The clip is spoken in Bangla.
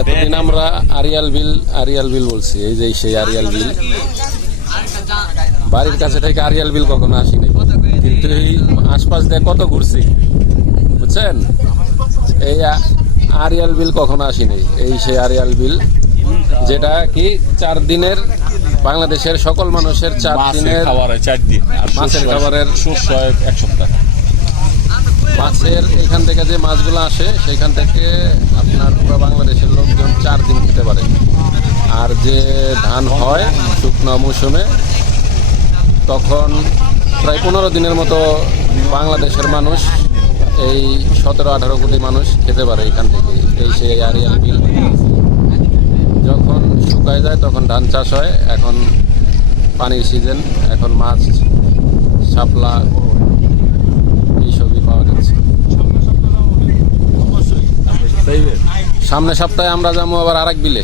এতদিন আমরা আরিয়াল বিল বলছি, এই যে সেই আরিয়াল বিল। বাড়ির কাছে থেকে আরিয়াল বিল কখনো আসিনি, কিন্তু এই আশপাশ দিয়ে কত ঘুরছি, বুঝছেন। এই আরিয়াল বিল কখনো আসিনি, এই সেই আরিয়াল বিল, যেটা কি 4 দিনের বাংলাদেশের সকল মানুষের 4 দিনের মাছের খাবারের শস্য 1 সপ্তাহ। মাছের এখান থেকে যে মাছগুলো আসে সেখান থেকে আপনার পুরো বাংলাদেশের লোকজন 4 দিন খেতে পারে। আর যে ধান হয় শুকনো মৌসুমে, তখন প্রায় 15 দিনের মতো বাংলাদেশের মানুষ, এই 17-18 কোটি মানুষ খেতে পারে এখান থেকে। এই সেই আরিয়াল বিল। যখন শুকায় যায় তখন ধান চাষ হয়। এখন পানির সিজন, এখন মাছ, শাপলা এইসবই পাওয়া যাচ্ছে। সামনের সপ্তাহে আমরা যাবো আবার আরেক বিলে।